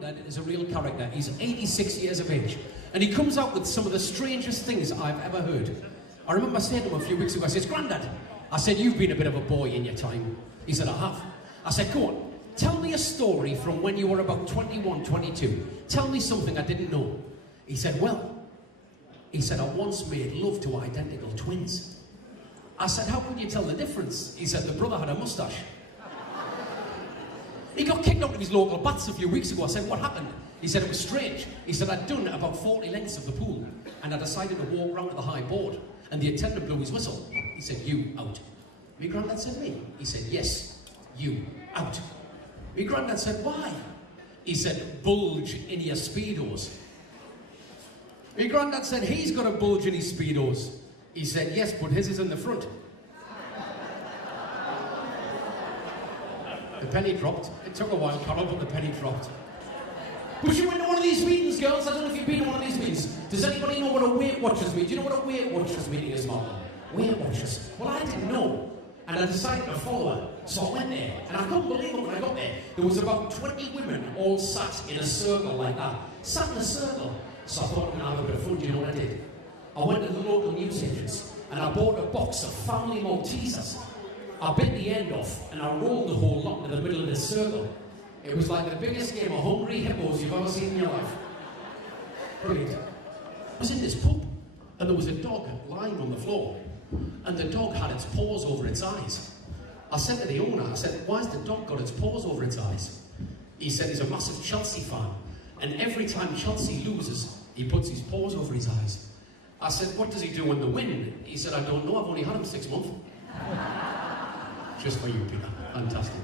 granddad is a real character. He's 86 years of age. And he comes out with some of the strangest things I've ever heard. I remember saying to him a few weeks ago, I said, Grandad, I said, you've been a bit of a boy in your time. He said, I have. I said, go on, tell me a story from when you were about 21, 22. Tell me something I didn't know. He said, well, he said, I once made love to identical twins. I said, how could you tell the difference? He said, the brother had a moustache. He got kicked out of his local baths a few weeks ago. I said, what happened? He said, it was strange. He said, I'd done about 40 lengths of the pool, and I decided to walk round to the high board, and the attendant blew his whistle. He said, you out. My granddad said, me? He said, yes, you out. My granddad said, why? He said, bulge in your Speedos. My granddad said, he's got a bulge in his Speedos. He said, yes, but his is in the front. The penny dropped. It took a while, Carol, but the penny dropped. But you went to one of these meetings, girls. I don't know if you've been to one of these meetings. Does anybody know what a Weight Watchers meeting? Do you know what a Weight Watchers meeting is, Mark? Weight Watchers. Well, I didn't know. And I decided to follow her. So I went there. And I couldn't believe it when I got there. There was about 20 women all sat in a circle like that. Sat in a circle. So I thought I'm going to have a bit of fun. Do you know what I did? I went to the local newsagents and I bought a box of family Maltesers. I bit the end off and I rolled the whole lot into the middle of this circle. It was like the biggest game of hungry hippos you've ever seen in your life. Brilliant. I was in this pub and there was a dog lying on the floor and the dog had its paws over its eyes. I said to the owner, I said, why's the dog got its paws over its eyes? He said he's a massive Chelsea fan and every time Chelsea loses, he puts his paws over his eyes. I said, what does he do when they win? He said, I don't know, I've only had him 6 months. Just for you, Peter. Fantastic.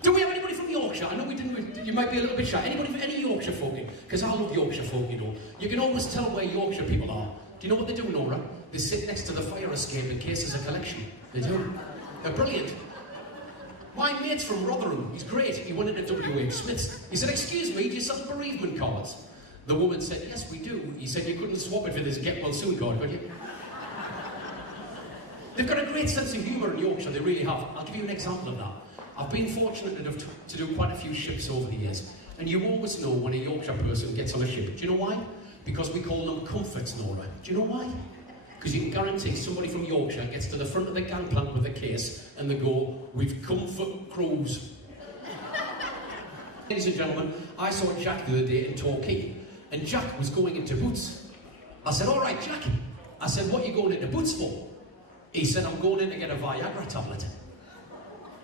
Do we have anybody from Yorkshire? I know we didn't, you might be a little bit shy. Anybody from any Yorkshire folk? Because I love Yorkshire folk, you know. You can always tell where Yorkshire people are. Do you know what they do, Nora? They sit next to the fire escape in case there's a collection. They do. They're brilliant. My mate's from Rotherham. He's great. He went into WH Smith's. He said, excuse me, do you sell bereavement cards? The woman said, yes, we do. He said, you couldn't swap it for this get well soon card, could you? They've got a great sense of humour in Yorkshire, they really have. I'll give you an example of that. I've been fortunate enough to do quite a few ships over the years, and you always know when a Yorkshire person gets on a ship. Do you know why? Because we call them comforts, Nora. Do you know why? Because you can guarantee somebody from Yorkshire gets to the front of the gangplank with a case, and they go, we've come for cruise. Ladies and gentlemen, I saw Jack the other day in Torquay, and Jack was going into Boots. I said, all right, Jack. I said, what are you going into Boots for? He said, I'm going in to get a Viagra tablet.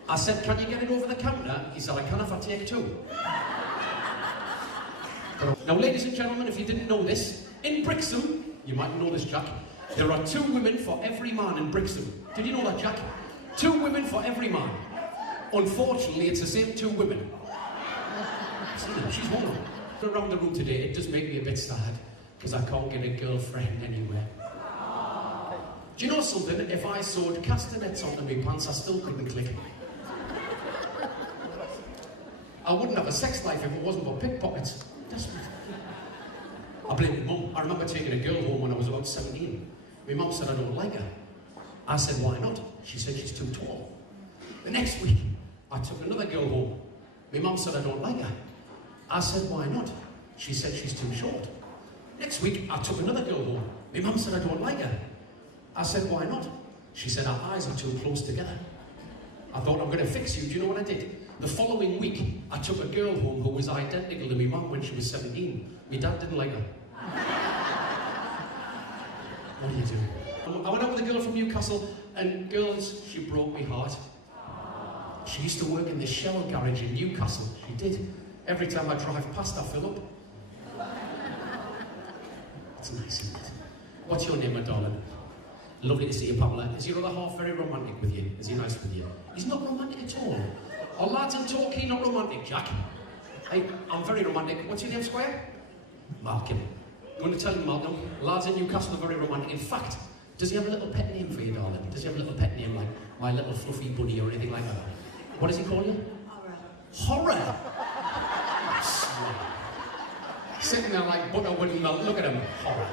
I said, can you get it over the counter? He said, I can if I take two. Now, ladies and gentlemen, if you didn't know this, in Brixham, you might know this, Jack, there are 2 women for every man in Brixham. Did you know that, Jack? 2 women for every man. Unfortunately, it's the same 2 women. She's one of them. Around the room today, it does make me a bit sad, because I can't get a girlfriend anywhere. Do you know something? If I sewed castanets onto my pants, I still couldn't click. I wouldn't have a sex life if it wasn't for pickpockets. Desperate. I blame my mum. I remember taking a girl home when I was about 17. My mum said, I don't like her. I said, why not? She said, she's too tall. The next week, I took another girl home. My mum said, I don't like her. I said, why not? She said, she's too short. Next week, I took another girl home. My mum said, I don't like her. I said, why not? She said, our eyes are too close together. I thought, I'm going to fix you. Do you know what I did? The following week, I took a girl home who was identical to my mum when she was 17. My dad didn't like her. What do you do? I went out with a girl from Newcastle, and girls, she broke my heart. She used to work in the Shell garage in Newcastle. She did. Every time I drive past, I fill up. It's nice, isn't it? What's your name, my darling? Lovely to see you, Pamela. Is your other half very romantic with you? Is he nice with you? He's not romantic at all. Are lads in Torquay not romantic, Jack? Hey, I'm very romantic. What's your name, Squire? Malcolm. I'm going to tell you, Malcolm, lads in Newcastle are very romantic. In fact, does he have a little pet name for you, darling? Does he have a little pet name like my little fluffy bunny or anything like that? What does he call you? Horror. Horror? Sitting there like butter wouldn't melt. Look at him. Horror.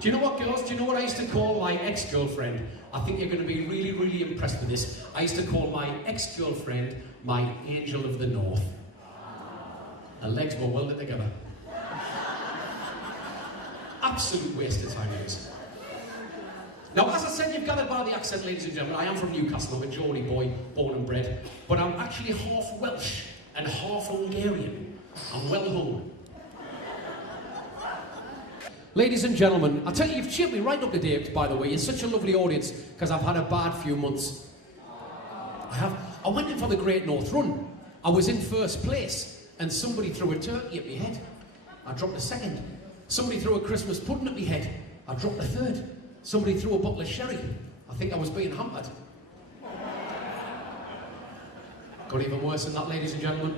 Do you know what, girls? Do you know what I used to call my ex-girlfriend? I think you're going to be really, really impressed with this. I used to call my ex-girlfriend my Angel of the North. Her legs were welded together. Absolute waste of time, guys. Now, as I said, you've gathered by the accent, ladies and gentlemen, I am from Newcastle. I'm a Geordie boy, born and bred. But I'm actually half Welsh and half Hungarian. I'm well hung. Ladies and gentlemen, I'll tell you, you've cheered me right up to date, by the way. You're such a lovely audience, because I've had a bad few months. I went in for the Great North Run. I was in first place, and somebody threw a turkey at my head. I dropped a second. Somebody threw a Christmas pudding at my head. I dropped a third. Somebody threw a bottle of sherry. I think I was being hampered. Got even worse than that, ladies and gentlemen.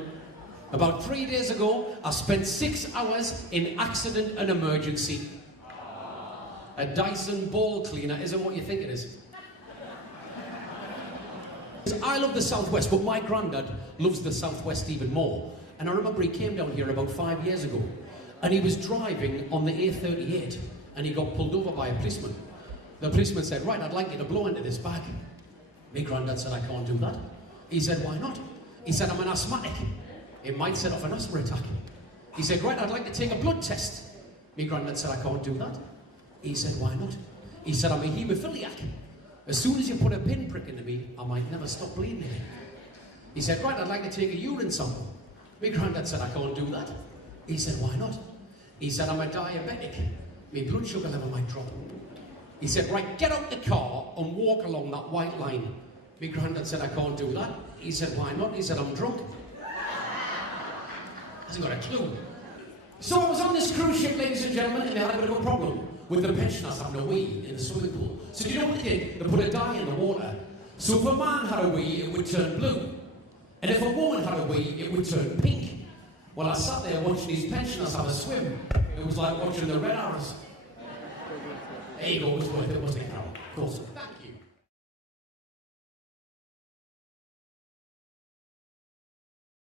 About 3 days ago, I spent 6 hours in accident and emergency. A Dyson ball cleaner isn't what you think it is. I love the Southwest, but my granddad loves the Southwest even more. And I remember he came down here about 5 years ago, and he was driving on the A38, and he got pulled over by a policeman. The policeman said, "Right, I'd like you to blow into this bag." My granddad said, "I can't do that." He said, "Why not?" He said, "I'm an asthmatic. It might set off an asthma attack." He said, "Right, I'd like to take a blood test." My granddad said, "I can't do that." He said, "Why not?" He said, "I'm a haemophiliac. As soon as you put a pinprick into me, I might never stop bleeding." He said, "Right, I'd like to take a urine sample." My granddad said, "I can't do that." He said, "Why not?" He said, "I'm a diabetic. My blood sugar level might drop." He said, "Right, get out the car and walk along that white line." My granddad said, "I can't do that." He said, "Why not?" He said, "I'm drunk." Hasn't got a clue. So I was on this cruise ship, ladies and gentlemen, and they had a bit of a problem with the pensioners having a wee in the swimming pool. So do you know what they did? They put a dye in the water. So if a man had a wee, it would turn blue. And if a woman had a wee, it would turn pink. Well, I sat there watching these pensioners have a swim. It was like watching the Red Arrows. There you go, it was worth it, wasn't it, Carol? Of course. Thank you.